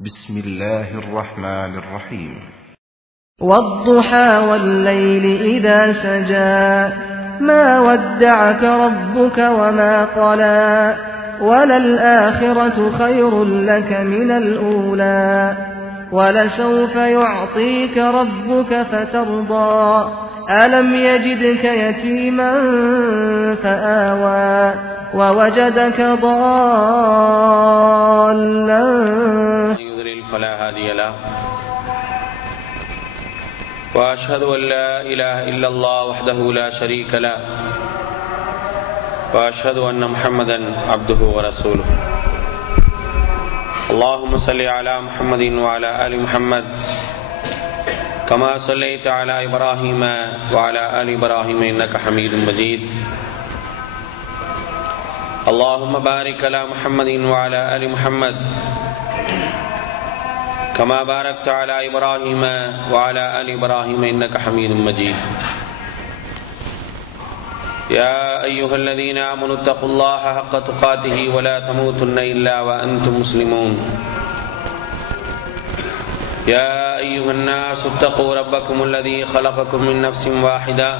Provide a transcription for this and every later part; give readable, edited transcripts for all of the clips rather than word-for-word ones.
بسم الله الرحمن الرحيم والضحى والليل إذا سجى ما ودعك ربك وما قلى وللآخرة خير لك من الأولى ولسوف يعطيك ربك فترضى ألم يجدك يتيما فآوى ووجدك ضالا يضلل فلا هادي له وأشهد أن لا إله إلا الله وحده لا شريك له وأشهد أن محمدا عبده ورسوله اللهم صل على محمد وعلى آل محمد كما صليت على إبراهيم وعلى آل إبراهيم إنك حميد مجيد اللهم بارك على محمد وعلى آل محمد كما باركت على إبراهيم وعلى آل إبراهيم إنك حميد مجيد يا أيها الذين آمنوا اتقوا الله حق تقاته ولا تموتن إلا وأنتم مسلمون يا أيها الناس اتقوا ربكم الذي خلقكم من نفس واحدة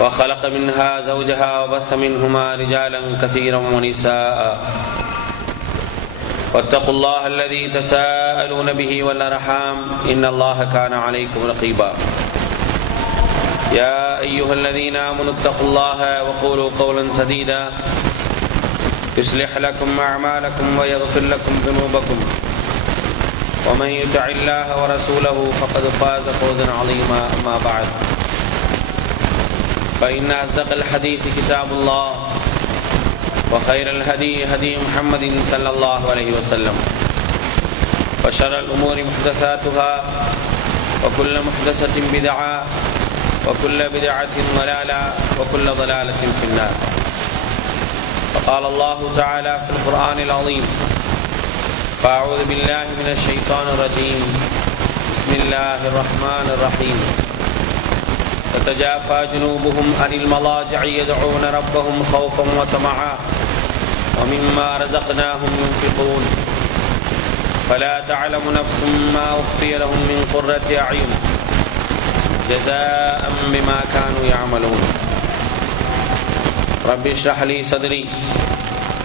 وخلق منها زوجها وبث منهما رجالا كثيرا ونساء واتقوا الله الذي تساءلون به والأرحام إن الله كان عليكم رقيبا يا أيها الذين آمنوا اتقوا الله وقولوا قولا سديدا يصلح لكم أعمالكم ويغفر لكم ذنوبكم ومن يطع الله ورسوله فقد فاز فوزا عظيما أما بعد فإن أصدق الحديث كتاب الله وخير الهدي هدي محمد صلى الله عليه وسلم وشر الأمور محدثاتها وكل محدثة بدعة وكل بدعة ضلالة وكل ضلالة في النار فقال الله تعالى في القرآن العظيم فأعوذ بالله من الشيطان الرجيم بسم الله الرحمن الرحيم تتجافى جنوبهم عن المضاجع يدعون ربهم خوفا وطمعا ومما رزقناهم ينفقون فلا تعلم نفس ما أخفي لهم من قرة أعين جزاء بما كانوا يعملون رب اشرح لي صدري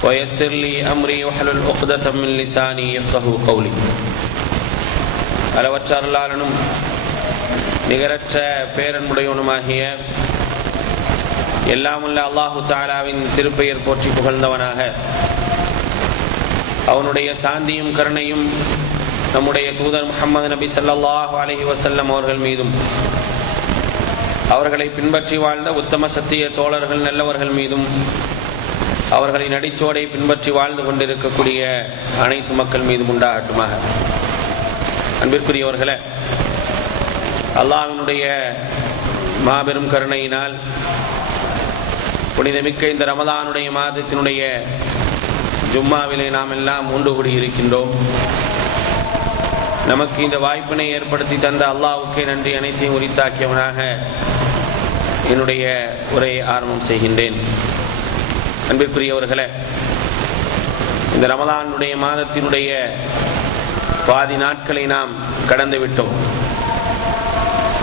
ويسر لي أمري واحلل عقدة من لساني يفقهوا قولي அளவற்ற அருளாளனும் நிகரற்ற பேரன்புடையவனுமாகிய எல்லாமுள்ள அல்லாஹு தஆலாவின் திருப்பெயர் போற்றி புகழ்ந்தவனாக அவனுடைய சாந்தியும் கருணையும் நம்முடைய தூதர் முஹம்மது நபி ஸல்லல்லாஹு அலைஹி வஸல்லம் அவர்கள் மீதும் அவர்களை பின்பற்றி வாழ்ந்த உத்தம சத்திய தோழர்கள் நல்லவர்கள் மீதும் அவர்களின் அடிச்சோடை பின்பற்றி வாழ்ந்து கொண்டிருக்கக்கூடிய அனைத்து மக்கள் மீதும் உண்டாகட்டுமாக. அன்பிற்குரியவர்களே, அல்லாஹ்வினுடைய மாபெரும் கருணையினால் புனிதமிக்க இந்த ரமலானுடைய மாதத்தினுடைய ஜும்மாவிலே நாம் எல்லாம் ஒன்று கூடி இருக்கின்றோம். நமக்கு இந்த வாய்ப்பினை ஏற்படுத்தி தந்த அல்லாஹ்வுக்கே நன்றி அனைத்தையும் உரித்தாக்கியவனாக என்னுடைய உரையை ஆரம்பம் செய்கின்றேன். அன்பிற்குரியவர்களே, இந்த ரமலானுடைய மாதத்தினுடைய பாதி நாட்களை நாம் கடந்து விட்டோம்.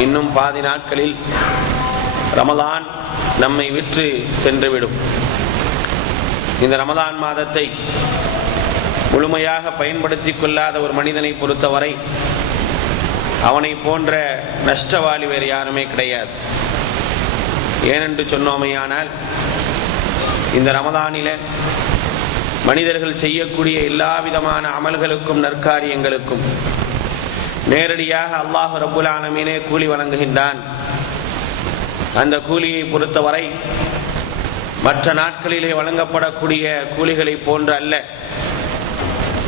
இன்னும் பாதி நாட்களில் ரமலான் நம்மை விற்று சென்றுவிடும். இந்த ரமலான் மாதத்தை முழுமையாக பயன்படுத்திக் கொள்ளாத ஒரு மனிதனை பொறுத்தவரை அவனை போன்ற நஷ்டவாளி வேறு யாருமே கிடையாது. ஏனென்று சொன்னோமையானால், இந்த ரமலானிலே மனிதர்கள் செய்யக்கூடிய எல்லா விதமான அமல்களுக்கும் நற்காரியங்களுக்கும் நேரடியாக அல்லாஹ் ரப்புல் ஆலமீனே கூலி வழங்குகின்றான். அந்த கூலியை பொறுத்தவரை மற்ற நாட்களிலே வழங்கப்படக்கூடிய கூலிகளை போன்று அல்ல.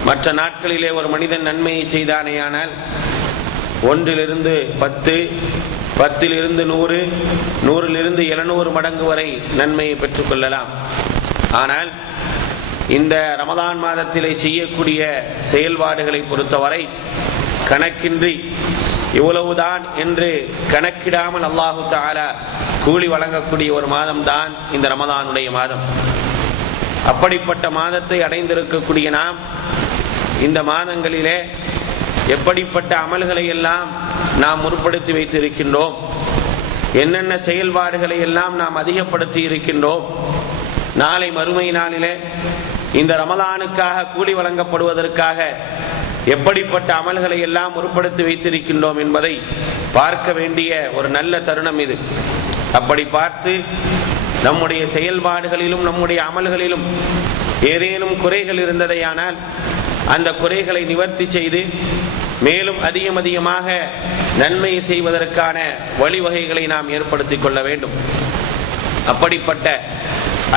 மற்ற நாட்களிலே ஒரு மனிதன் நன்மையை செய்தானேயானால் 1 10, 10 100, 100 700 மடங்கு வரை நன்மையை பெற்றுக்கொள்ளலாம். ஆனால் இந்த ரமலான் மாதத்திலே செய்யக்கூடிய செயல்பாடுகளை பொறுத்தவரை கணக்கின்றி இவ்வளவுதான் என்று கணக்கிடாமல் அல்லாஹு தஆலா கூலி வழங்கக்கூடிய ஒரு மாதம் தான் இந்த ரமலானுடைய மாதம். அப்படிப்பட்ட மாதத்தை அடைந்திருக்கக்கூடிய நாம் இந்த மாதங்களிலே எப்படிப்பட்ட அமல்களை எல்லாம் நாம் முற்படுத்தி வைத்திருக்கின்றோம், என்னென்ன செயல்பாடுகளை எல்லாம் நாம் அதிகப்படுத்தி இருக்கின்றோம், நாளை மறுமை நாளிலே இந்த ரமலானுக்காக கூலி வழங்கப்படுவதற்காக எப்படிப்பட்ட அமல்களை எல்லாம் முற்படுத்தி வைத்திருக்கின்றோம் என்பதை பார்க்க வேண்டிய ஒரு நல்ல தருணம் இது. அப்படி பார்த்து நம்முடைய செயல்பாடுகளிலும் நம்முடைய அமல்களிலும் ஏதேனும் குறைகள் இருந்ததையானால் அந்த குறைகளை நிவர்த்தி செய்து மேலும் அதிகமாக நன்மை செய்வதற்கான வழிவகைகளை நாம் ஏற்படுத்திக் கொள்ள வேண்டும். அப்படிப்பட்ட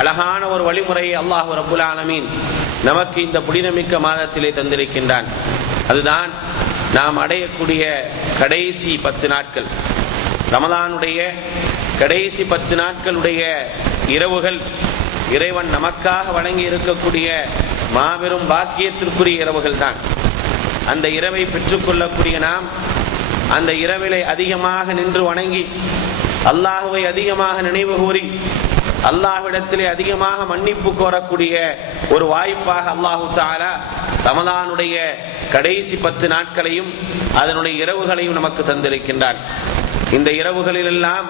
அழகான ஒரு வழிமுறையை அல்லாஹ் ரப்புல் ஆலமீன் நமக்கு இந்த புனிதமிக்க மாதத்திலே தந்திருக்கின்றான். அதுதான் நாம் அடையக்கூடிய கடைசி 10 நாட்கள். ரமலானுடைய கடைசி 10 நாட்களுடைய இரவுகள் இறைவன் நமக்காக வழங்கி இருக்கக்கூடிய மாபெரும் பாக்கியத்திற்குரிய இரவுகள் தான். அந்த இரவை பெற்றுக்கொள்ளக்கூடிய நாம் அந்த இரவிலே அதிகமாக நின்று வணங்கி அல்லாஹுவை அதிகமாக நினைவு கூறி அல்லாஹ்விடத்திலே அதிகமாக மன்னிப்பு கோரக்கூடிய ஒரு வாய்ப்பாக அல்லாஹு தஆலா ரமலானுடைய கடைசி 10 நாட்களையும் அதனுடைய இரவுகளையும் நமக்கு தந்திருக்கின்றார். இந்த இரவுகளிலெல்லாம்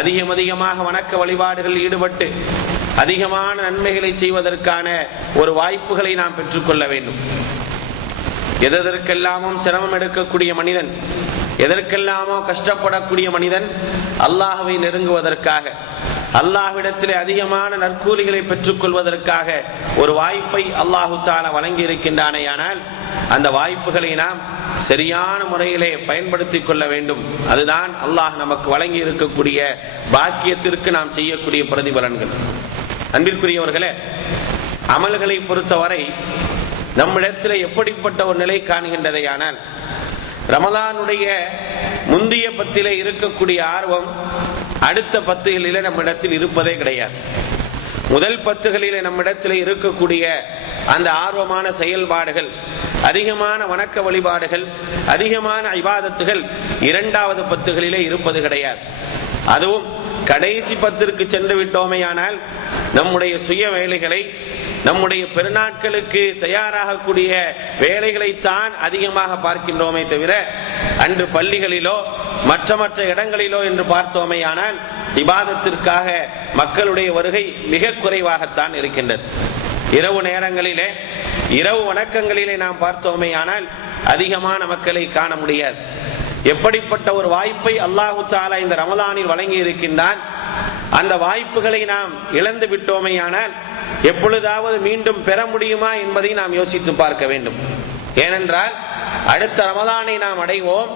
அதிகமாக வணக்க வழிபாடுகளில் ஈடுபட்டு அதிகமான நன்மைகளை செய்வதற்கான ஒரு வாய்ப்புகளை நாம் பெற்றுக்கொள்ள வேண்டும். எதற்கெல்லாமும் சிரமம் எடுக்கக்கூடிய மனிதன், எதற்கெல்லாமோ கஷ்டப்படக்கூடிய மனிதன் அல்லாஹ்வை நெருங்குவதற்காக, அல்லாஹ்விடத்திலே அதிகமான நற்கூலிகளை பெற்றுக் கொள்வதற்காக ஒரு வாய்ப்பை அல்லாஹு தஆலா வழங்கி இருக்கின்றானேயானால் அந்த வாய்ப்புகளை நாம் சரியான முறையிலே பயன்படுத்திக் கொள்ள வேண்டும். அதுதான் அல்லாஹ் நமக்கு வழங்கி இருக்கக்கூடிய பாக்கியத்திற்கு நாம் செய்யக்கூடிய பிரதிபலன்கள். அன்பிற்குரியவர்களே, அமல்களை பொறுத்தவரை நம்மிடத்தில் எப்படிப்பட்ட ஒரு நிலை காணுகின்றதையானால் ரமலானுடைய முந்தைய 10 இருக்கக்கூடிய ஆர்வம் அடுத்த 10 நம்மிடத்தில் இருப்பதே கிடையாது. முதல் 10 நம்மிடத்தில் இருக்கக்கூடிய அந்த ஆர்வமான செயல்பாடுகள், அதிகமான வணக்க வழிபாடுகள், அதிகமான இபாதத்துகள் இரண்டாவது 10 இருப்பது கிடையாது. அதுவும் கடைசி 10 சென்று விட்டோமேயானால் நம்முடைய சுய வேலைகளை, நம்முடைய பெருநாட்களுக்கு தயாராகக்கூடிய வேலைகளைத்தான் அதிகமாக பார்க்கின்றோமே தவிர அன்று பள்ளிகளிலோ மற்ற இடங்களிலோ என்று பார்த்தோமேயானால் இபாதத்திற்காக மக்களுடைய வருகை மிக குறைவாகத்தான் இருக்கின்றது. இரவு நேரங்களிலே, இரவு வணக்கங்களிலே நாம் பார்த்தோமேயானால் அதிகமான மக்களை காண முடியாது. எப்படிப்பட்ட ஒரு வாய்ப்பை அல்லாஹு தஆலா இந்த ரமலானில் வழங்கி இருக்கின்றான். அந்த வாய்ப்புகளை நாம் இழந்து விட்டோமேயானால் எப்பொழுதாவது மீண்டும் பெற முடியுமா என்பதை நாம் யோசித்து பார்க்க வேண்டும். ஏனென்றால் அடுத்த ரமலானை நாம் அடைவோம்,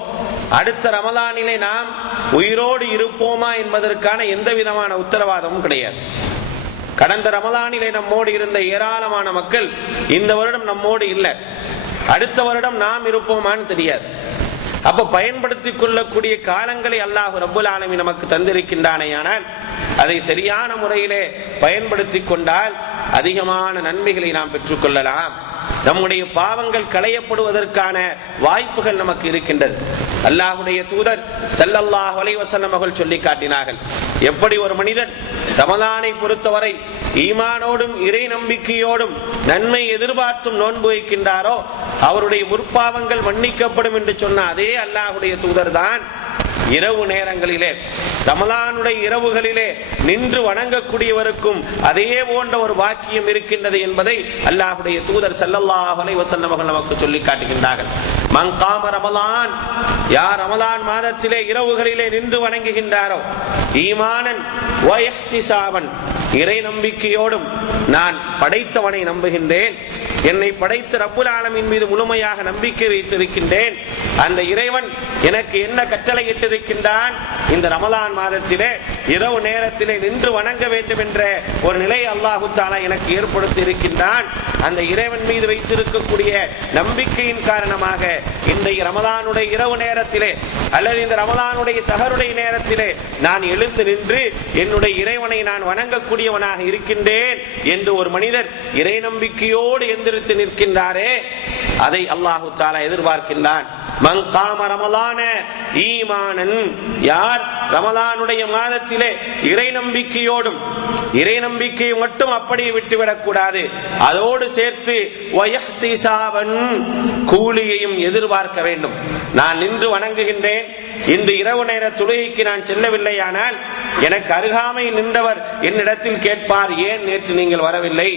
அடுத்த ரமலானிலே நாம் உயிரோடு இருப்போமா என்பதற்கான எந்த விதமான உத்தரவாதமும் கிடையாது. கடந்த ரமலானிலே நம்மோடு இருந்த ஏராளமான மக்கள் இந்த வருடம் நம்மோடு இல்லை, அடுத்த வருடம் நாம் இருப்போமான்னு தெரியாது. அப்ப பயன்படுத்திக் கொள்ளக்கூடிய காலங்களை அல்லாஹ் ரப்புல் ஆலமீன் நமக்கு தந்திருக்கின்றானேயானால் அதை சரியான முறையிலே பயன்படுத்தி கொண்டால் அதிகமான நன்மைகளை நாம் பெற்றுக்கொள்ளலாம். நம்முடைய பாவங்கள் களையப்படுவதற்கான வாய்ப்புகள் நமக்கு இருக்கின்றது. அல்லாஹ்வுடைய தூதர் ஸல்லல்லாஹு அலைஹி வஸல்லம் அவர்கள் சொல்லி காட்டினார்கள், எப்படி ஒரு மனிதன் ரமலானை பொறுத்தவரை ஈமானோடும் இறை நம்பிக்கையோடும் நன்மை எதிர்பார்த்தும் நோன்பு வைக்கின்றாரோ அவருடைய முற்பாவங்கள் மன்னிக்கப்படும் என்று சொன்ன அதே அல்லாஹ்வுடைய தூதர் தான் இரவு நேரங்களிலே, ரமலானுடைய இரவுகளிலே நின்று வணங்கக்கூடியவருக்கும் அதே போன்ற ஒரு வாக்கியம் இருக்கின்றது என்பதை அல்லாஹ்வுடைய தூதர் ஸல்லல்லாஹு அலைஹி வஸல்லம் அவர்கள் நமக்கு சொல்லி காட்டுகின்றார்கள். மன் காம ரமலான், யார் ரமலான் மாதத்திலே இரவுகளிலே நின்று வணங்குகின்றாரோ, ஈமானன் வ இஹ்திசாபன், இறை நம்பிக்கையோடும், நான் படைத்தவனை நம்புகின்றேன், என்னை படைத்த ரப்புல் ஆலமீன் மீது முழுமையாக நம்பிக்கை வைத்திருக்கின்றேன், அந்த இறைவன் எனக்கு என்ன கட்டளை இட்டிருக்கின்றான், இந்த ரமலான் மாதத்திலே இரவு நேரத்திலே நின்று வணங்க வேண்டும் என்ற ஒரு நிலை அல்லாஹு தஆலா எனக்கு ஏற்படுத்தி இருக்கின்றான், அந்த இறைவன் மீது வைத்திருக்கக்கூடிய நம்பிக்கையின் காரணமாக இந்த ரமலானுடைய இரவு நேரத்திலே அல்லது இந்த ரமலானுடைய சஹருடைய நேரத்திலே நான் எழுந்து நின்று என்னுடைய இறைவனை நான் வணங்கக்கூடியவனாக இருக்கின்றேன் என்று ஒரு மனிதர் இறை நம்பிக்கையோடு எந்திரித்து நிற்கின்றாரே, அதை அல்லாஹு தஆலா எதிர்பார்க்கின்றான். மன் காம ரமலான ஈமானன், யார் ரமலானுடைய மாதத்திலே இறை நம்பிக்கையோடும், இறை நம்பிக்கையை மட்டும் அப்படியே விட்டுவிடக் கூடாது, அதோடு சேர்த்து வயஹ்திசாபன், கூலியையும் எதிர்பார்க்க வேண்டும். நான் நின்று வணங்குகின்றேன், இன்று இரவு நேர தொழுகைக்கு நான் செல்லவில்லையானால் எனக்கு அருகாமையில் நின்றவர் என்னிடத்தில் கேட்பார், ஏன் நேற்று நீங்கள் வரவில்லை,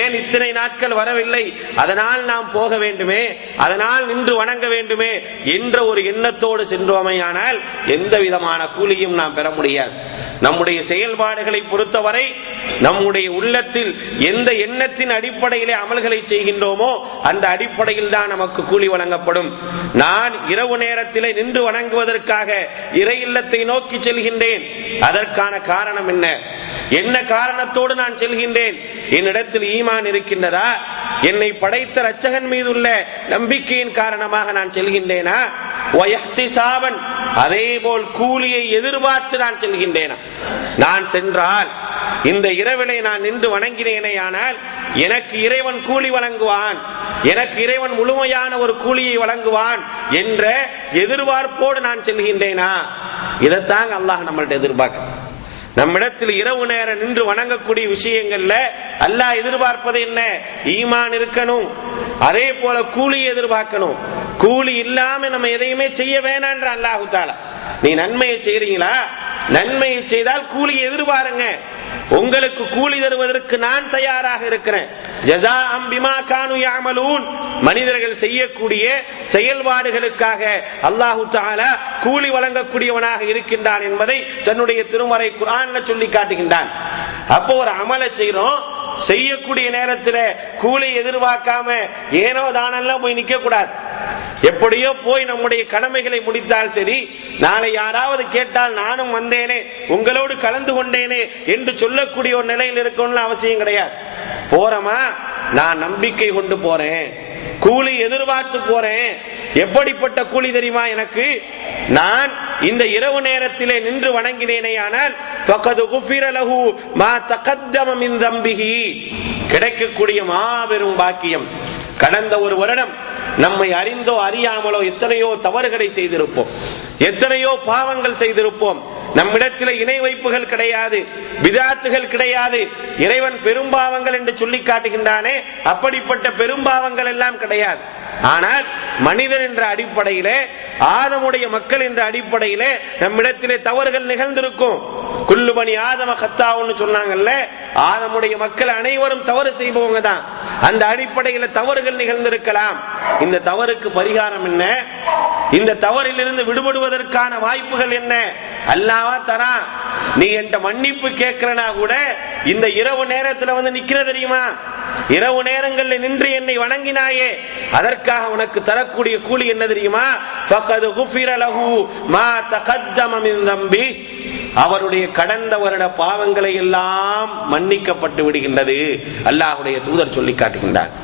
ஏன் இத்தனை நாட்கள் வரவில்லை, அதனால் நாம் போக வேண்டுமே, அதனால் நின்று வணங்க வேண்டுமே என்ற ஒரு எண்ணத்தோடு சென்றோமையானால் எந்த விதமான கூலியும் நாம் பெற முடியாது. நம்முடைய செயல்பாடுகளை பொறுத்தவரை நம்முடைய உள்ளத்தில் எந்த எண்ணத்தின் அடிப்படையிலே அமல்களை செய்கின்றோமோ அந்த அடிப்படையில் தான் நமக்கு கூலி வழங்கப்படும். நான் இரவு நேரத்திலே நின்று வணங்குவதற்காக இறை இல்லத்தை நோக்கி செல்கின்றேன், அதற்கான காரணம் என்ன, என்ன காரணத்தோடு நான் செல்கின்றேன், என்னிடத்தில் ஈமான் இருக்கின்றதா, என்னை படைத்த இரட்சகன் மீது உள்ள நம்பிக்கையின் காரணமாக நான் செல்கின்றேனா, வயஹ்திசாபன், அதே போல் கூலியை எதிர்பார்த்து நான் செல்கின்றேனா. நான் சென்றால் இந்த இரவிலே நான் நின்று வணங்கினேனேயானால் எனக்கு இறைவன் கூலி வழங்குவான், எனக்கு இறைவன் முழுமையான ஒரு கூலியை வழங்குவான் என்ற எதிர்பார்ப்போடு நான் செல்கின்றேனா. இதைத்தாங்க அல்லாஹ் நம்மள்ட்ட எதிர்பார்க்க. நம்மிடத்தில் இரவு நேரம் நின்று வணங்கக்கூடிய விஷயங்கள்ல அல்லாஹ் எதிர்பார்ப்பது என்ன, ஈமான் இருக்கணும், அதே போல கூலி எதிர்பார்க்கணும். கூலி இல்லாம நம்ம எதையுமே செய்ய வேணான்ற அல்லாஹ் தஆலா. நீ நன்மையை செய்றீங்களா, நன்மையை செய்தால் கூலி எதிர்பாருங்க, உங்களுக்கு கூலி தருவதற்கு நான் தயாராக இருக்கிறேன். ஜஸாஅம் பிமா கானூ யஅமலூன், மனிதர்கள் செய்யக்கூடிய செயல்பாடுகளுக்காக அல்லாஹ் தஆலா கூலி வழங்கக்கூடியவனாக இருக்கின்றான் என்பதை தன்னுடைய திருமறை குர்ஆன்ல சொல்லி காட்டுகின்றான். அப்போ ஒரு அமலை செய்றோம், செய்யக்கூடிய நேரத்தில் கூலி எதிர்பார்க்காம ஏனோ தானெல்லாம் போய் நிக்க கூடாது. எப்படியோ போய் நம்முடைய கடமைகளை முடித்தால் சரி, நாளை யாராவது கேட்டால் நானும் வந்தேனே, உங்களோடு கலந்து கொண்டேனே என்று சொல்லக்கூடிய ஒரு நிலையில் இருக்கணும்னு அவசியம் கிடையாது. போறமா, நான் நம்பிக்கை கொண்டு போறேன், கூலி எதிர்பார்த்து போறேன். எப்படிப்பட்ட கூலி தெரியுமா எனக்கு, நான் இந்த இரவு நேரத்திலே நின்று வணங்கினேனேயானால் ஃபகத் குஃபிர லஹு மா தகத்தம மின் தம்பிஹி, கிடைக்கக்கூடிய மாபெரும் பாக்கியம். கடந்த ஒரு வருடம் நம்மை அறிந்தோ அறியாமலோ எத்தனையோ தவறுகளை செய்திருப்போம், எத்தனையோ பாவங்கள் செய்திருப்போம். நம்மிடத்தில் இணை வைப்புகள் கிடையாது, பிதாத்துகள் கிடையாது, இறைவன் பெரும்பாவங்கள் என்று சொல்லி காட்டுகின்றானே அப்படிப்பட்ட பெரும்பாவங்கள் எல்லாம் கிடையாது. ஆனால் மனிதன் என்ற அடிப்படையிலே, ஆதமுடைய மக்கள் என்ற அடிப்படையிலே நம்மிடத்திலே தவறுகள் நிகழ்ந்திருக்கும். குல்லு பனி ஆதம கத்தாவுன்னு சொன்னாங்கல்ல, ஆதமுடைய மக்கள் அனைவரும் தவறு செய்பவங்க தான். அந்த அடிப்படையில் தவறுகள் நிகழ்ந்திருக்கலாம். இந்த தவறுக்கு பரிகாரம் என்ன, இந்த தவறிலிருந்து விடுபடுவதற்கான வாய்ப்புகள் என்ன, அல்லாஹ் தரான். நீ என்கிட்ட மன்னிப்பு கேட்கிறனா கூட இந்த இரவு நேரத்தில் வந்து நிக்கிற தெரியுமா, இரவு நேரங்களில் நின்று என்னை வணங்கினாயே, அதற்காக உனக்கு தரக்கூடிய கூலி என்ன தெரியுமா, ஃபகத் குஃபிர லஹு மா தகத்தம மின் தம்பி, அவருடைய கடந்த வருட பாவங்களை எல்லாம் மன்னிக்கப்பட்டு விடுகின்றது. அல்லாஹ்வுடைய தூதர் சொல்லி காட்டுகின்றார்.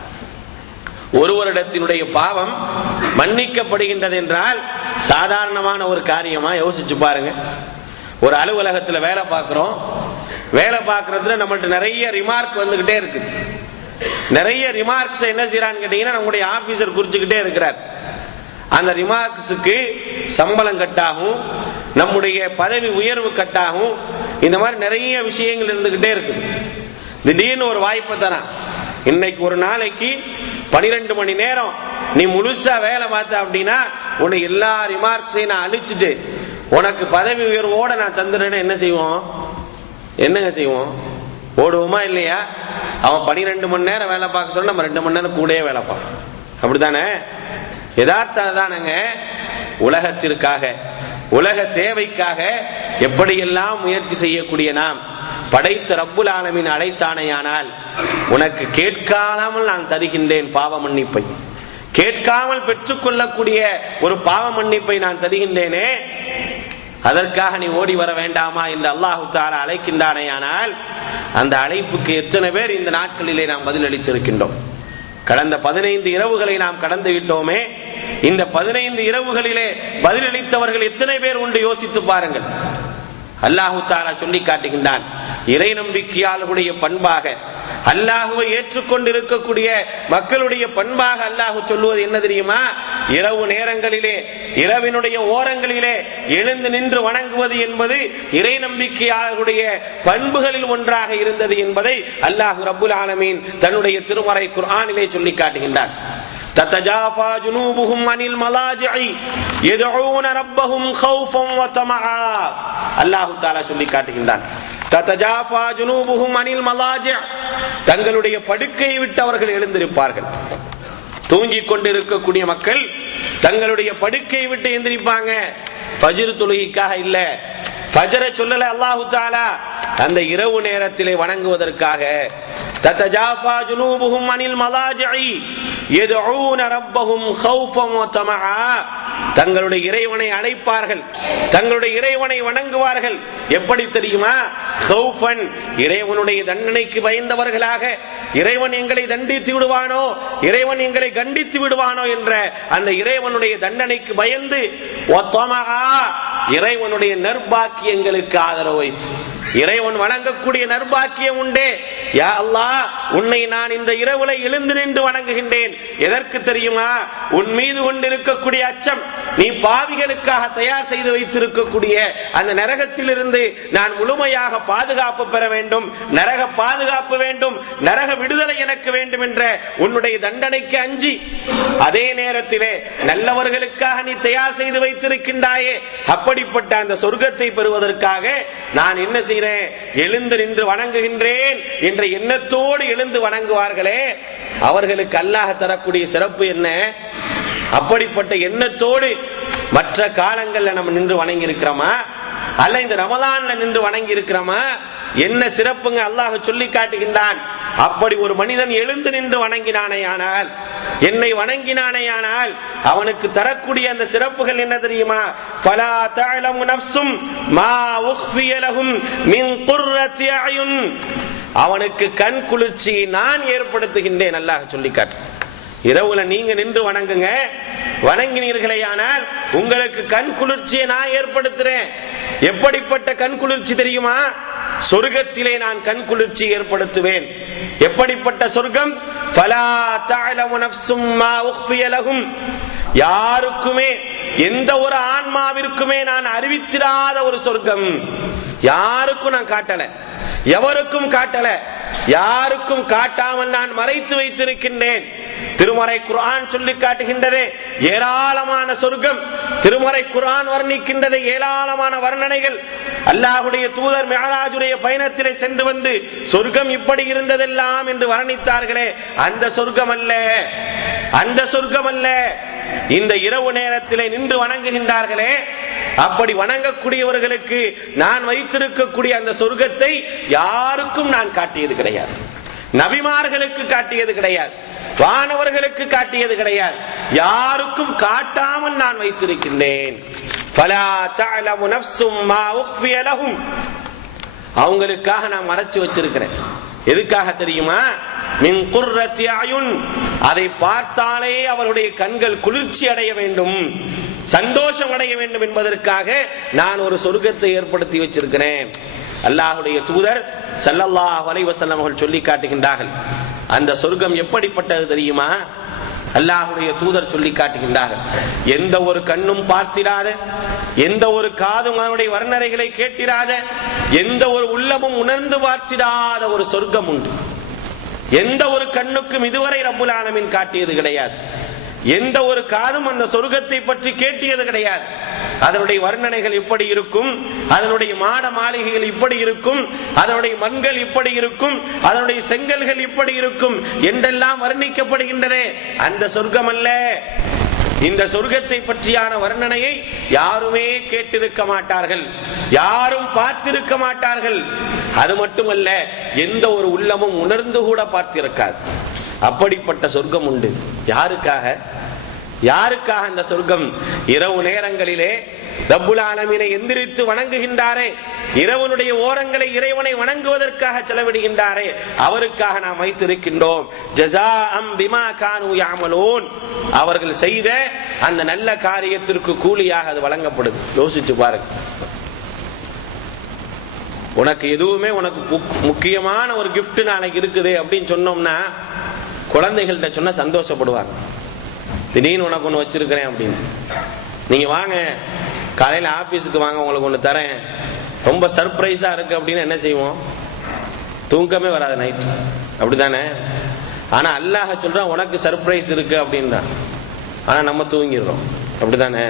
ஒரு வருடத்தினுடைய பாவம் மன்னிக்கப்படுகின்றது என்றால் சாதாரணமான ஒரு காரியமா? யோசிச்சு பாருங்க. ஒரு அலுவலகத்தில் வேலை பார்க்கிறோம், வேலை பார்க்கறதுல நம்மள்ட்ட நிறைய ரிமார்க் வந்துகிட்டே இருக்குது. நிறைய ரிமார்க்ஸ் என்ன செய்யறான்னு கேட்டீங்கன்னா நம்முடைய ஆபீசர் குறிச்சுக்கிட்டே இருக்கிறார். அந்த ரிமார்க்ஸுக்கு சம்பளம் கட்டாகும், நம்முடைய பதவி உயர்வு கட்டாகும், இந்த மாதிரி நிறைய விஷயங்கள் இருந்துகிட்டே இருக்குது. திடீர்னு ஒரு வாய்ப்பை தரான், இன்னைக்கு ஒரு நாளைக்கு 12 மணி நேரம் நீ முழுசா வேலை பார்த்த அப்படின்னா உன்னை எல்லா ரிமார்க்ஸையும் நான் அழிச்சிட்டு உனக்கு பதவி உயர்வோட நான் தந்துடுறேன்னு என்ன செய்வோம்? என்னங்க செய்வோம்? ஓடுவோமா இல்லையா? அவன் 12 மணி நேரம் வேலை பார்க்க சொன்னா நம்ம 2 மணி நேரம் கூடயே வேலை பார்ப்போம். அப்படித்தானே? யதார்த்தம் தானங்க. உலகத்திற்காக, உலக தேவைக்காக எப்படியெல்லாம் முயற்சி செய்யக்கூடிய நாம் படைத்த ரப்புல் ஆலமீன் அழைத்தானையானால், உனக்கு கேட்காமல் நான் தருகின்றேன் பாவ மன்னிப்பை, கேட்காமல் பெற்றுக்கொள்ளக்கூடிய ஒரு பாவ மன்னிப்பை நான் தருகின்றேனே, அதற்காக நீ ஓடி வர வேண்டாமா என்று அல்லாஹு தஆலா அழைக்கின்றானேயானால், அந்த அழைப்புக்கு எத்தனை பேர் இந்த நாட்களிலே நாம் பதிலளித்திருக்கின்றோம்? கடந்த 15 இரவுகளை நாம் கடந்து விட்டோமே, இந்த 15 இரவுகளிலே பதிலளித்தவர்கள் எத்தனை பேர் உண்டு யோசித்து பாருங்கள். அல்லாஹு தஆலா சொல்லி காட்டுகின்றான், இறை நம்பிக்கையாளர்களுடைய பண்பாக அல்லாஹுவை ஏற்றுக்கொண்டிருக்கக்கூடிய மக்களுடைய பண்பாக அல்லாஹு சொல்லுவது என்ன தெரியுமா? இரவு நேரங்களிலே, இரவினுடைய ஓரங்களிலே எழுந்து நின்று வணங்குவது என்பது இறை நம்பிக்கையாளர்களுடைய பண்புகளில் ஒன்றாக இருந்தது என்பதை அல்லாஹ் ரப்புல் ஆலமீன் தன்னுடைய திருமறை குர்ஆனிலே சொல்லி காட்டுகின்றான். ததஜாஃபா ஜுனூபுஹும் அனில் மலாஜிஇ யதுஊன ரப்பஹும் கௌஃபன் வ தமஆ. அல்லாஹ் தஆலா சொல்லி காட்டுகின்றான், ததஜாஃபா ஜுனூபுஹும் அனில் மலாஜிஇ, தங்களுடைய படுக்கையை விட்டு அவர்கள் எழுந்திருப்பார்கள். தூங்கிக் கொண்டிருக்கக்கூடிய மக்கள் தங்களுடைய படுக்கையை விட்டு எந்திரிப்பாங்க. ஃபஜ்ர் தொழுகைக்காக இல்ல, ஃபஜ்ரை சொல்லல அல்லாஹ் தஆலா, அந்த இரவு நேரத்திலே வணங்குவதற்காக. ததஜாஃபா ஜுனூபுஹும் அனில் மலாஜிஇ யதுஊன ரப்பஹும் கௌஃபன் வ தமஆ, தங்களுடைய இறைவனை அழைப்பார்கள், தங்களுடைய இறைவனை வணங்குவார்கள். எப்படி தெரியுமா? கௌஃபன், இறைவனுடைய தண்டனைக்கு பயந்தவர்களாக, இறைவன் எங்களை தண்டித்து விடுவானோ, இறைவன் எங்களை கண்டித்து விடுவானோ என்ற அந்த இறைவனுடைய தண்டனைக்கு பயந்து, வ தமஆ, இறைவனுடைய நற்பாக்கியங்களுக்கு ஆதரவு வைத்து, இறைவன் வணங்கக்கூடிய நற்பாக்கியம் உண்டே, யா அல்லாஹ் உன்னை நான் இந்த இரவுல எழுந்து நின்று வணங்குகின்றேன். எதற்கு தெரியுமா? உன் மீது கொண்டிருக்கக்கூடிய அச்சம், நீ பாவிகளுக்காக தயார் செய்து வைத்திருக்கக்கூடிய அந்த நரகத்திலிருந்து நான் முழுமையாக பாதுகாப்பு பெற வேண்டும், நரக பாதுகாப்பு வேண்டும், நரக விடுதலை எனக்கு வேண்டும் என்ற உன்னுடைய தண்டனைக்கு அஞ்சி, அதே நேரத்திலே நல்லவர்களுக்காக நீ தயார் செய்து வைத்திருக்கின்றாயே, அப்படிப்பட்ட அந்த சொர்க்கத்தை பெறுவதற்காக நான் என்ன செய்ய எழுந்து நின்று வணங்குகின்றேன் என்ற எண்ணத்தோடு எழுந்து வணங்குவார்களே, அவர்களுக்கு அல்லாஹ் தரக்கூடிய சிறப்பு என்ன? அப்படிப்பட்ட எண்ணத்தோடு மற்ற காலங்கள்ல நம்ம நின்று வணங்கி இருக்கிறோமா, அல்ல இந்த ரமலான்ல நின்று வணங்கி இருக்கிறோமா? என்ன சிறப்புங்க அல்லாஹ் சொல்லி காட்டுகின்றான். அப்படி ஒரு மனிதன் எழுந்து நின்று வணங்கினானேயானால், என்னை வணங்கினானேயானால், அவனுக்கு தரக்கூடிய அந்த சிறப்புகள் என்ன தெரியுமா? ஃபலா தஅலமு நஃப்சும் மா உக்ஃபிய லஹும் மின் குர்ரத்தி அயுன், அவனுக்கு கண் குளிர்ச்சியை நான் ஏற்படுத்துகின்றேன். அல்லாஹ் சொல்லி காட்டு. இரவுல நீங்க நின்று வணங்குங்க, வணங்கினீர்களேயானால் உங்களுக்கு கண் குளிர்ச்சியை நான் ஏற்படுத்துறேன். எப்படிப்பட்ட கண் குளிர்ச்சி தெரியுமா? சொர்க்கத்திலே நான் கண் குளிர்ச்சி ஏற்படுத்துவேன். எப்படிப்பட்ட சொர்க்கம்? ஃபலா தஅலமு நஃப்சும் மா உக்ஃபிய லஹும், யாருக்குமே எந்த ஒரு ஆன்மாவிற்குமே நான் அறிவித்திராத ஒரு சொர்க்கம். யாருக்கும் நான் காட்டல, எவருக்கும் காட்டல, யாருக்கும் காட்டாமல் நான் மறைத்து வைத்திருக்கின்றேன். திருமறை குர்ஆன் சொல்லி காட்டுகின்றதே ஏராளமான சொர்க்கம், திருமறை குர்ஆன் வர்ணிக்கின்றதே ஏராளமான வர்ணனைகள். அல்லாஹ்வுடைய தூதர் மிஅராஜுடைய பயணத்திலே சென்று வந்து சொர்க்கம் இப்படி இருந்ததெல்லாம் என்று வர்ணித்தார்களே, அந்த சொர்க்கம் அல்ல, அந்த சொர்க்கம் அல்ல. இந்த இரவு நேரத்திலே நின்று வணங்குகின்றார்களே, அப்படி வணங்கக்கூடியவர்களுக்கு நான் வைத்திருக்கக்கூடிய அந்த சொர்க்கத்தை யாருக்கும் நான் காட்டியது கிடையாது, நபிமார்களுக்கு காட்டியது கிடையாது, வானவர்களுக்கு காட்டியது கிடையாது, யாருக்கும் காட்டாமல் நான் வைத்திருக்கின்றேன். ஃபலா தஅலமு நஃப்சும் மா உக்ஃபிய லஹும், அவங்களுக்காக நான் மறைச்சு வச்சிருக்கிறேன். எதுக்காக தெரியுமா? மின் குர்ரத்தி அயுன், அதை பார்த்தாலே அவருடைய கண்கள் குளிர்ச்சி அடைய வேண்டும், சந்தோஷம் அடைய வேண்டும் என்பதற்காக நான் ஒரு சொர்க்கத்தை ஏற்படுத்தி வச்சிருக்கிறேன். அல்லாஹ்வுடைய தூதர் ஸல்லல்லாஹு அலைஹி வஸல்லம் அவர்கள் சொல்லி காட்டுகின்றார்கள். அந்த சொர்க்கம் எப்படிப்பட்டது தெரியுமா? அல்லாஹ்வுடைய தூதர் சொல்லி காட்டுகின்றார்கள், எந்த ஒரு கண்ணும் பார்த்திராத, எந்த ஒரு காதும் அவனுடைய வர்ணனைகளை கேட்டிராத, எந்த ஒரு உள்ளமும் உணர்ந்து பார்த்திராத ஒரு சொர்க்கம் உண்டு. எந்த ஒரு கண்ணுக்கும் இதுவரை ரப்புல் ஆலமீன் காட்டியது கிடையாது, எந்த ஒரு காதும் அந்த சொர்க்கத்தை பற்றி கேட்டியது கிடையாது. அதனுடைய வர்ணனைகள் இப்படி இருக்கும், அதனுடைய மாட மாளிகைகள் இப்படி இருக்கும், அதனுடைய மண்கள் இப்படி இருக்கும், அதனுடைய செங்கல்கள் இப்படி இருக்கும் என்றெல்லாம் வர்ணிக்கப்படுகின்றதே, அந்த சொர்க்கம் அல்ல. இந்த சொர்க்கத்தை பற்றியான வர்ணனையை யாருமே கேட்டிருக்க மாட்டார்கள், யாரும் பார்த்திருக்க மாட்டார்கள். அது மட்டுமல்ல, எந்த ஒரு உள்ளமும் உணர்ந்து கூட பார்த்திருக்காது. அப்படிப்பட்ட சொர்க்கம் உண்டு. யாருக்காக? யாருக்காக அந்த சொர்க்கம்? இரவு நேரங்களிலே ரப்புல் ஆலமீனை எந்திரித்து வணங்குகின்றாரே, இரவனுடைய ஓரங்களை இறைவனை வணங்குவதற்காக செலவிடுகின்றாரே, அவருக்காக நாம் வைத்திருக்கின்றோம். ஜஸாஅம் பிமா கானூ யஅமலூன், அவர்கள் செய்த அந்த நல்ல காரியத்திற்கு கூலியாக அது வழங்கப்படுது. யோசிச்சு பாருங்க. உனக்கு எதுவுமே உனக்கு முக்கியமான ஒரு கிஃப்ட் நாளைக்கு இருக்குது அப்படின்னு சொன்னோம்னா குழந்தைகள்கிட்ட சொன்னா சந்தோஷப்படுவாங்க. திடீர்னு உனக்கு ஒன்று வச்சிருக்கிறேன் அப்படின்னு, நீங்க வாங்க காலையில ஆபீஸுக்கு வாங்க, உங்களுக்கு ஒன்று தரேன், ரொம்ப சர்ப்ரைஸா இருக்கு அப்படின்னு என்ன செய்வோம்? தூக்கமே வராது நைட், அப்படித்தானே? ஆனா அல்லாஹ் சொல்றான் உனக்கு சர்ப்ரைஸ் இருக்கு அப்படின்றான். ஆனா நம்ம தூங்கிடுறோம், அப்படித்தானே?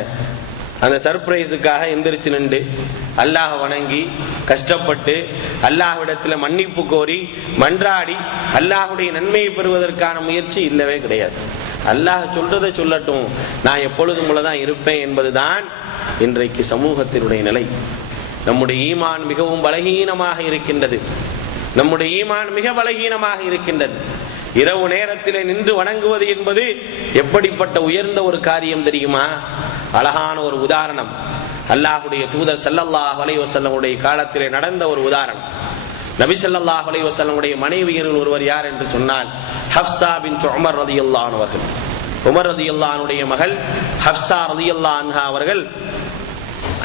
அந்த சர்ப்ரைஸுக்காக எந்திரிச்சு நின்று அல்லாஹ் வணங்கி கஷ்டப்பட்டு அல்லாஹ்விடத்துல மன்னிப்பு கோரி மன்றாடி அல்லாஹுடைய நன்மையை பெறுவதற்கான முயற்சி இல்லவே கிடையாது. அல்லாஹ் சொல்றதை சொல்லட்டும், நான் எப்பொழுதும் உள்ளதான் இருப்பேன் என்பதுதான் இன்றைக்கு சமூகத்தினுடைய நிலை. நம்முடைய ஈமான் மிகவும் பலகீனமாக இருக்கின்றது. நம்முடைய ஈமான் மிக பலகீனமாக இருக்கின்றது. இரவு நேரத்திலே நின்று வணங்குவது என்பது எப்படிப்பட்ட உயர்ந்த ஒரு காரியம் தெரியுமா? அழகான ஒரு உதாரணம் அல்லாஹுடைய தூதர் ஸல்லல்லாஹு அலைஹி வஸல்லமுடைய காலத்திலே நடந்த ஒரு உதாரணம். நபி ஸல்லல்லாஹு அலைஹி வஸல்லமுடைய மனைவியர்கள் ஒருவர் யார் என்று சொன்னால் ஹஃப்ஸா பின்த் உமர் ரலியல்லாஹு அன்ஹா அவர்கள். உமர் ரலியல்லாஹு அன்ஹுடைய மகள் ஹஃப்ஸா ரலியல்லாஹு அன்ஹா அவர்கள்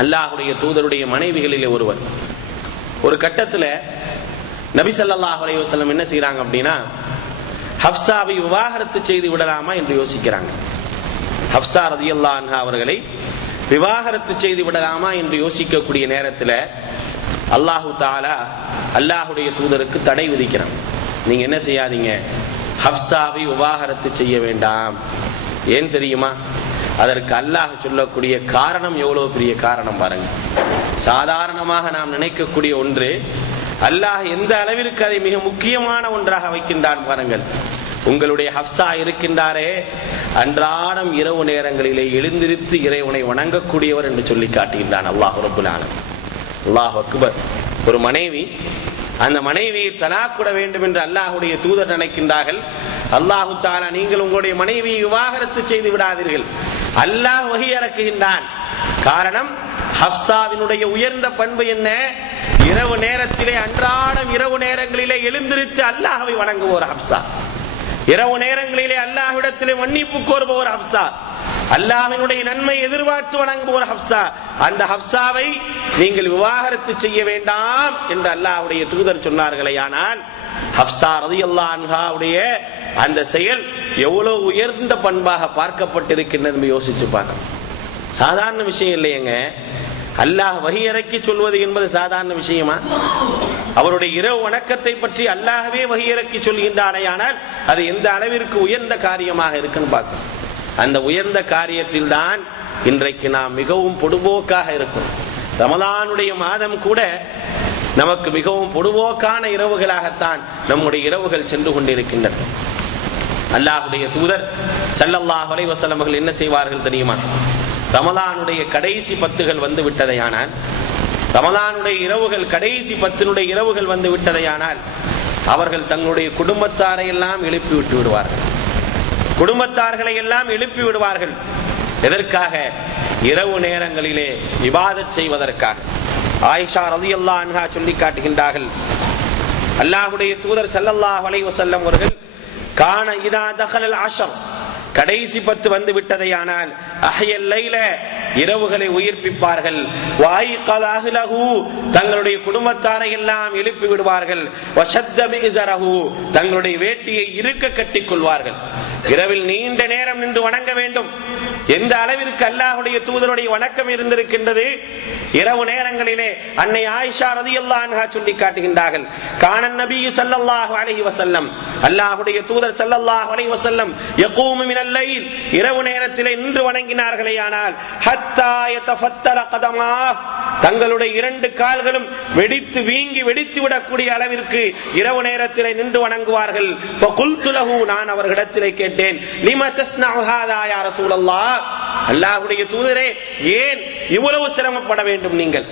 அல்லாஹுடைய தூதருடைய மனைவிகளிலே ஒருவர். ஒரு கட்டத்துல நபி ஸல்லல்லாஹு அலைஹி வஸல்லம் என்ன செய்யறாங்க அப்படின்னா, ஹஃப்ஸாவை விவாகரத்து செய்து விடலாமா என்று யோசிக்கிறாங்க. ஹஃப்ஸா ரலியல்லாஹு அன்ஹா அவர்களை விவாகரத்து செய்து விடலாமா என்று யோசிக்கக்கூடிய நேரத்தில் அல்லாஹு தஆலா அல்லாஹுடைய தூதருக்கு தடை விதிக்கிறான். நீங்க என்ன செய்யாதீங்க, ஹஃப்ஸாவை விவாகரத்து செய்ய வேண்டாம். ஏன் தெரியுமா? அதற்கு அல்லாஹ் சொல்லக்கூடிய காரணம் எவ்வளவு பெரிய காரணம் பாருங்க. சாதாரணமாக நாம் நினைக்கக்கூடிய ஒன்று, அல்லாஹ் எந்த அளவிற்கு அதை மிக முக்கியமான ஒன்றாக வைக்கின்றான் பாருங்கள். உங்களுடைய ஹஃப்ஸா இருக்கின்றாரே, அன்றாடம் இரவு நேரங்களிலே எழுந்திருத்து இறைவனை வணங்கக்கூடியவர் என்று சொல்லி காட்டுகின்றான் அல்லாஹ் ரப்புல் ஆலமீன். அல்லாஹ் அக்பர். ஒரு மனைவி, அந்த மனைவியை தலாக்குட வேண்டும் என்று அல்லாஹுடைய தூதர் நினைக்கின்றார்கள். அல்லாஹு தஆலா நீங்கள் உங்களுடைய மனைவியை விவாகரத்து செய்து விடாதீர்கள், அல்லாஹ் வஹி இறக்குகின்றான். காரணம், ஹஃப்ஸாவினுடைய உயர்ந்த பண்பு என்ன? இரவு நேரத்திலே அன்றாடம் இரவு நேரங்களிலே எழுந்திருத்து அல்லாஹ்வை வணங்குவோர் ஹஃப்ஸா. இரவு நேரங்களிலே அல்லாஹ்விடத்திலே மன்னிப்பு கோருபவர் ஹஃப்ஸா. அல்லாஹ்வினுடைய நன்மை எதிர்பார்த்து வணங்குபவர் ஹஃப்ஸா. அந்த ஹஃப்ஸாவை நீங்கள் விவாகரத்து செய்ய வேண்டாம் என்று அல்லாஹ்வுடைய தூதர் சொன்னார்களே. ஆனால் ஹஃப்ஸா ரலியல்லாஹு அன்ஹாவுடைய அந்த செயல் எவ்வளவு உயர்ந்த பண்பாக பார்க்கப்பட்டிருக்கின்றது யோசிச்சு பார்க்கணும். சாதாரண விஷயம் இல்லையங்க. அல்லாஹ் வஹி இறக்கி சொல்வது என்பது சாதாரண விஷயமா? அவருடைய இரவு வணக்கத்தை பற்றி அல்லாஹ்வே வஹி இறக்கி சொல்கின்றானே, ஆனால் அது எந்த அளவிற்கு உயர்ந்த காரியமாக இருக்குன்னு பார்க்கணும். அந்த உயர்ந்த காரியத்தில் தான் இன்றைக்கு நாம் மிகவும் பொடுபோக்காக இருக்கும். ரமலானுடைய மாதம் கூட நமக்கு மிகவும் பொடுபோக்கான இரவுகளாகத்தான் நம்முடைய இரவுகள் சென்று கொண்டிருக்கின்றன. அல்லாஹ்வுடைய தூதர் ஸல்லல்லாஹு அலைஹி வஸல்லம் அவர்கள் என்ன செய்வார்கள் தெரியுமா? ரமலானுடைய கடைசி 10 வந்து விட்டதையானால், ரமலானுடைய இரவுகள் கடைசி 10 இரவுகள் வந்து விட்டதையானால் அவர்கள் தங்களுடைய குடும்பத்தாரை எல்லாம் எழுப்பி விட்டு விடுவார்கள். குடும்பத்தார்களை எல்லாம் எழுப்பி விடுவார்கள். எதற்காக? இரவு நேரங்களிலே இபாதத் செய்வதற்காக. ஆயிஷா ரலியல்லாஹு அன்ஹா சொல்லி காட்டுகின்றார்கள், அல்லாஹ்வுடைய தூதர் ஸல்லல்லாஹு அலைஹி வஸல்லம் அவர்கள் கான இதா தகலல் அஷர், கடைசி 10 வந்து விட்டதையானால் அஹ்யல் லைல, இரவுகளை உயிர்ப்பிப்பார்கள். வாயிகல் அஹ்லஹு, தங்களுடைய குடும்பத்தாரை எல்லாம் எழுப்பி விடுவார்கள். வஷத்த மிஸரஹு, தங்களுடைய வேட்டியை இறுக்க கட்டிக் கொள்வார்கள். இரவில் நீண்ட நேரம் நின்று வணங்க வேண்டும். எந்த அளவிற்கு அல்லாஹ்வுடைய தூதருடைய வணக்கம் இருந்திருக்கின்றது. இரவு நேரங்களிலே அன்னை ஆயிஷா ரலியல்லாஹு அன்ஹா சொல்லி காட்டுகின்றார்கள், கானன் நபி ஸல்லல்லாஹு அலைஹி வஸல்லம், அல்லாஹ்வுடைய தூதர் ஸல்லல்லாஹு அலைஹி வஸல்லம் யகூமு மினல் லைல், இரவு நேரத்திலே நின்று வணங்கினார்களேயானால் ஹத்தா யதஃபத்தர கதமா, தங்களுடைய 2 கால்களும் வெடித்து வீங்கி வெடித்து விடக்கூடிய அளவிற்கு இரவு நேரத்திலே நின்று வணங்குவார்கள். ஃபகுல்து லஹு, நான் அவர்களிடத்திலே கேட்டேன், லிம தஸ்னஉ ஹாதா யா ரசூலல்லாஹ், அல்லாஹ்வுடைய தூதரே ஏன் இவ்வளவு சிரமப்பட வேண்டும், நீங்கள்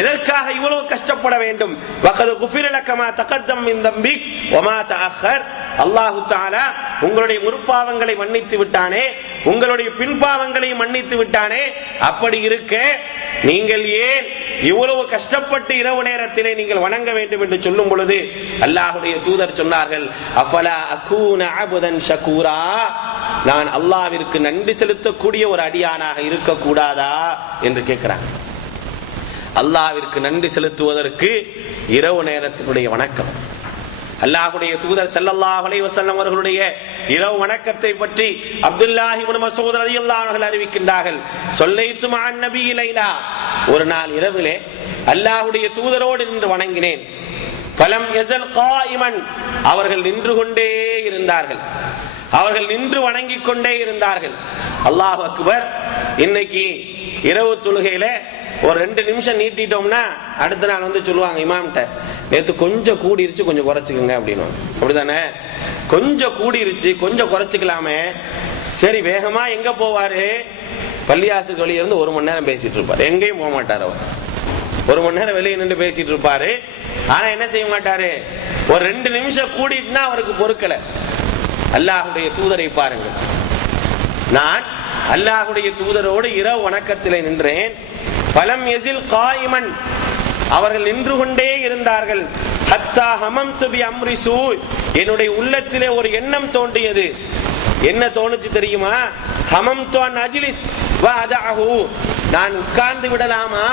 எதற்காக இவ்வளவு கஷ்டப்பட வேண்டும்? வகது குஃபிர லக மா தகத்தம் மின் தம்பிக் வமா தஅக்கர், அல்லாஹ் தஆலா உங்களுடைய முற்பாவங்களை மன்னித்து விட்டானே, உங்களுடைய பின்பாவங்களை மன்னித்து விட்டானே. அப்படி இருக்க நீங்கள் ஏன் இவ்வளவு கஷ்டப்பட்டு இரவு நேரத்திலே நீங்கள் வணங்க வேண்டும் என்று சொல்லும் பொழுது அல்லாஹ்வுடைய தூதர் சொன்னார்கள், அஃபலா அகூன அபுதன் ஷகூரா, நான் அல்லாஹ்விற்கு நன்றி செலுத்தக்கூடிய ஒரு அடியானாக இருக்க கூடாதா என்று கேட்கிறாங்க. அல்லாஹ்விற்கு நன்றி செலுத்துவதற்கு இரவு நேரத்தினுடைய வணக்கம். அல்லாஹ்வுடைய தூதர் ஸல்லல்லாஹு அலைஹி வஸல்லம் அவர்களுடைய இரவு வணக்கத்தை பற்றி அப்துல்லாஹ் இப்னு மஸ்ஊத் রাদিয়াল্লাহு அன்ஹு அறிவிக்கின்றார்கள். ஸல்லைத்து மஅன் நபி லைலா, ஒரு நாள் இரவிலே அல்லாஹ்வுடைய தூதரோடு நின்று வணங்கினேன். ஃபலம் யஸல் காயிமன், அவர்கள் நின்று கொண்டே இருந்தார்கள், அவர்கள் நின்று வணங்கிக் கொண்டே இருந்தார்கள். அல்லாஹ் அக்பர். இன்னைக்கு இரவு தொழுகையில ஒரு 2 நிமிஷம் நீட்டிட்டோம்னா அடுத்த நாள் வந்து சொல்லுவாங்க இமாம்கிட்ட, நேற்று கொஞ்சம் கூடிருச்சு, கொஞ்சம் குறைச்சிக்கங்க அப்படின்னு. அப்படித்தானே? கொஞ்சம் கூடிருச்சு, கொஞ்சம் குறைச்சிக்கலாமே. சரி, வேகமா எங்க போவாரு? பள்ளியாசுக்கு வெளியே இருந்து 1 மணி நேரம் பேசிட்டு இருப்பாரு, எங்கேயும் போக மாட்டார். அவர் 1 மணி நேரம் வெளியே நின்று பேசிட்டு இருப்பாரு. ஆனா என்ன செய்ய மாட்டாரு? ஒரு 2 நிமிஷம் கூடிட்டுனா அவருக்கு பொறுக்கல. அல்லாஹ்வுடைய தூதரை பாருங்கள். நான் அல்லாஹ்வுடைய தூதரோடு இரவு வணக்கத்திலே நின்றேன். பலம் யஸில் காயிமன், அவர்கள் நின்று கொண்டே இருந்தார்கள். ஹத்தா ஹமம்து பி அம்ரி சூ, என்னுடைய உள்ளத்திலே ஒரு எண்ணம் தோன்றியது. என்ன தோணுச்சு தெரியுமா? ஹமம்து அன் அஜ்லிஸ் வ அதஹு, நான் உட்கார்ந்து விடலாமா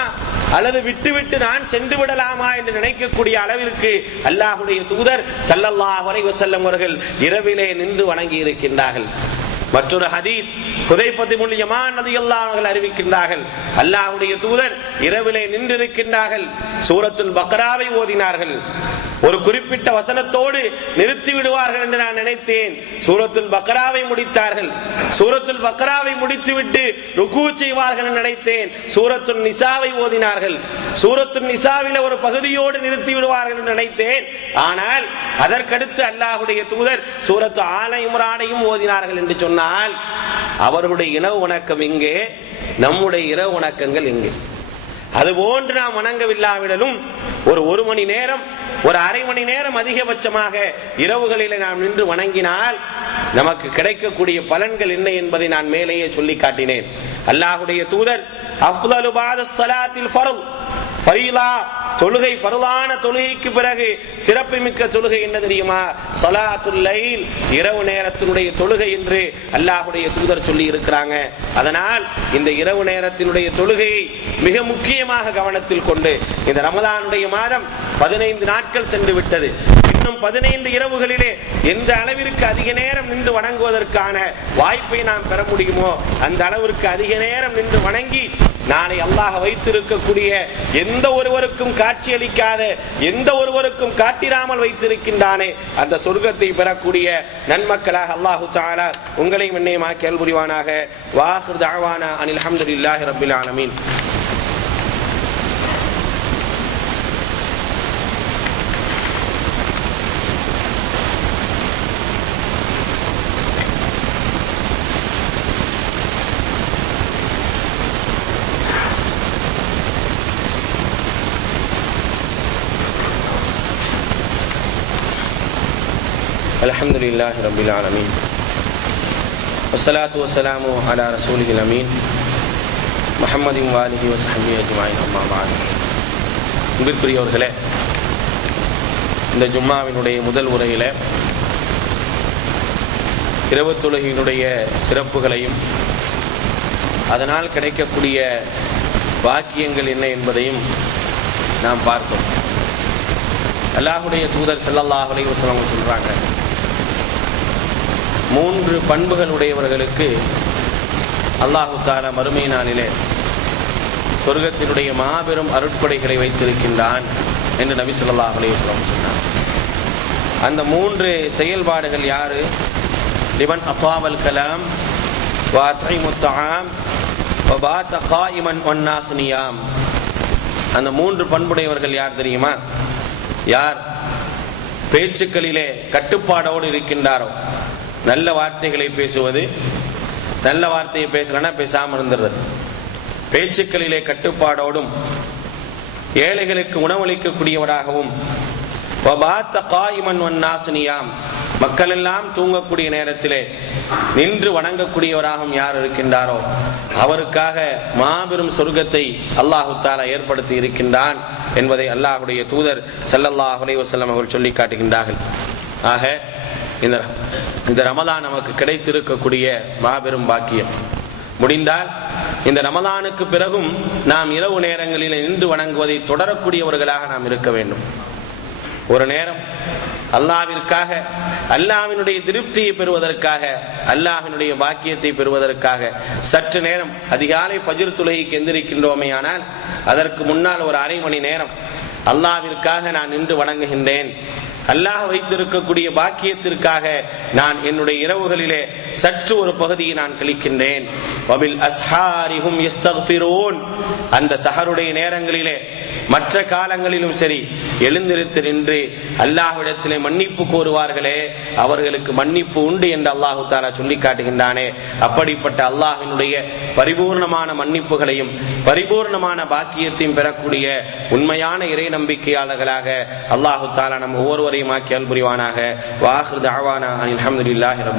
அல்லது விட்டு நான் சென்று விடலாமா என்று நினைக்கக்கூடிய அளவிற்கு அல்லாஹ்வுடைய தூதர் ஸல்லல்லாஹு அலைஹி வஸல்லம் அவர்கள் இரவிலே நின்று வணங்கி இருக்கின்றார்கள். மற்றொரு ஹதீஸ் ஹுதைஃபத் இப்னு யமான் রাদিয়াল্লাহு அன்ஹு அறிவிக்கின்றார்கள், அல்லாஹ்வுடைய தூதர் இரவிலே நின்றிருக்கின்றார்கள், சூரத்துல் பக்ராவை ஓதினார்கள். ஒரு குறிப்பிட்ட வசனத்தோடு நிறுத்தி விடுவார்கள் என்று நான் நினைத்தேன். சூரத்துல் பக்ராவை முடித்தார்கள். சூரத்துல் பக்ராவை முடித்துவிட்டு ருக்கு செய்வார்கள் என்று நினைத்தேன். சூரத்துல் நிசாவை ஓதினார்கள். சூரத்துல் நிசாவில ஒரு பகுதியோடு நிறுத்தி விடுவார்கள் என்று நினைத்தேன். ஆனால் அதற்கடுத்து அல்லாஹ்வுடைய தூதர் சூரத்து ஆல இம்ரானையும் ஓதினார்கள் என்று சொன்னால், அவர்களுடைய இரவு வணக்கம் எங்கே? நம்முடைய இரவு வணக்கங்கள் எங்கே? அதுபோன்று நாம் வணங்கவில்லாவிடலும் ஒரு மணி நேரம், ஒரு அரை மணி நேரம் அதிகபட்சமாக இரவுகளில் நாம் நின்று வணங்கினால் நமக்கு கிடைக்கக்கூடிய பலன்கள் என்ன என்பதை நான் மேலேயே சொல்லி காட்டினேன். அல்லாஹ்வுடைய தூதர் அஃதலு பாத ஸலாத்தில் ஃபர்த், ஃபரீலா தொழுகை, ஃபர்லான தொழுகைக்கு பிறகு சிறப்பு மிக்க தொழுகை என்ன தெரியுமா? ஸலாத்துல் லைல், இரவு நேரத்தினுடைய தொழுகை என்று அல்லாஹ்வுடைய தூதர் சொல்லி இருக்கிறாங்க. அதனால் இந்த இரவு நேரத்தினுடைய தொழுகையை மிக முக்கியமாக கவனத்தில் கொண்டு, இந்த ரமலானுடைய மாதம் 15 நாட்கள் சென்று விட்டது. இன்னும் 15 இரவுகளிலே எந்த அளவிற்கு அதிக நேரம் நின்று வணங்குவதற்கான வாய்ப்பை நாம் பெற முடியுமோ அந்த அளவிற்கு அதிக நேரம் நின்று வணங்கி, நாளை அல்லாஹ் வைத்திருக்கக்கூடிய எந்த ஒருவருக்கும் காட்சியளிக்காத, எந்த ஒருவருக்கும் காட்டிராமல் வைத்திருக்கின்றானே அந்த சொர்க்கத்தை பெறக்கூடிய நன்மக்களாக அல்லாஹு தஆலா உங்களையும் என்னையும் ஆக்கி அருள் புரிவானாக. வாஹிர் தஅவானா அனில் ஹம்துலில்லாஹி ரப்பில் ஆலமீன். الحمد لله رب العالمين والصلاة والسلام على رسوله الأمين محمد وآله وصحبه أجمعين أما بعد. அன்பிற்குரியவர்களே, இந்த ஜும்மாவினுடைய முதல் உரையில இரவு தொழுகையினுடைய சிறப்புகளையும் அதனால் கிடைக்கக்கூடிய வாக்கியங்கள் என்ன என்பதையும் நாம் பார்த்தோம். அல்லாஹ்வுடைய தூதர் ஸல்லல்லாஹு அலைஹி வஸல்லம் சொல்றாங்க, 3 பண்புகள் உடையவர்களுக்கு அல்லாஹு தஆலா மறுமை நாளிலே சொர்க்கத்தினுடைய மாபெரும் அருட்கொடைகளை வைத்திருக்கின்றான் என்று நபி ஸல்லல்லாஹு அலைஹி வஸல்லம் சொன்னார். அந்த 3 செயல்பாடுகள் யாரு? லிமன் அத்வாவல் கலாம் வ அத்இமுத் தஆம் வ பாத காயிமன் வன்னாஸ் நியாம். அந்த 3 பண்புடையவர்கள் யார் தெரியுமா? யார் பேச்சுக்களிலே கட்டுப்பாடோடு இருக்கின்றாரோ, நல்ல வார்த்தைகளை பேசுவது, நல்ல வார்த்தையை பேசலன்னா பேசாம இருந்துறது, பேச்சுக்களிலே கட்டுப்பாடோடும் ஏழைகளுக்கு உணவளிக்கக்கூடியவராகவும், மக்கள் எல்லாம் தூங்கக்கூடிய நேரத்திலே நின்று வணங்கக்கூடியவராகவும் யார் இருக்கின்றாரோ அவருக்காக மாபெரும் சொர்க்கத்தை அல்லாஹு தஆலா ஏற்படுத்தி இருக்கின்றான் என்பதை அல்லாஹ்வுடைய தூதர் ஸல்லல்லாஹு அலைஹி வஸல்லம் அவர்கள் சொல்லி காட்டுகின்றார்கள். ஆக இந்த ரமலான் நமக்கு கிடைத்திருக்கக்கூடிய மாபெரும் பாக்கியம். முடிந்தால் இந்த ரமலானுக்கு பிறகும் நாம் இரவு நேரங்களில் நின்று வணங்குவதை தொடரக்கூடியவர்களாக நாம் இருக்க வேண்டும். ஒரு நேரம் அல்லாஹ்விற்காக, அல்லாஹ்வினுடைய திருப்தியை பெறுவதற்காக, அல்லாஹ்வினுடைய பாக்கியத்தை பெறுவதற்காக சற்று நேரம் அதிகாலை ஃபஜ்ர் தொழுகைக்கு எந்திரிக்கின்றோமே, ஆனால் அதற்கு முன்னால் ஒரு அரை மணி நேரம் அல்லாஹ்விற்காக நான் நின்று வணங்குகின்றேன். அல்லாஹ் வைத்திருக்கக்கூடிய பாக்கியத்திற்காக நான் என்னுடைய இரவுகளிலே சற்று ஒரு பகுதியை நான் கழிக்கின்றேன். வபில் அஸ்ஹாரிஹும் யஸ்தக்ஃபிரூன், அந்த சஹருடைய நேரங்களிலே மற்ற காலங்களிலும் சரி எழுந்திருத்து நின்று அல்லாஹ்விடத்திலே மன்னிப்பு கோருவார்களே, அவர்களுக்கு மன்னிப்பு உண்டு என்று அல்லாஹு தஆலா சொல்லி காட்டுகின்றானே. அப்படிப்பட்ட அல்லாஹ்வினுடைய பரிபூர்ணமான மன்னிப்புகளையும் பரிபூர்ணமான பாக்கியத்தையும் பெறக்கூடிய உண்மையான இறை நம்பிக்கையாளர்களாக அல்லாஹு தஆலா நம் ஒவ்வொருவரையும் ஆக்கி அருள் புரிவானாக. வ ஆகிரு தஅவானா அல்ஹம்துலில்லாஹி ரப்பில்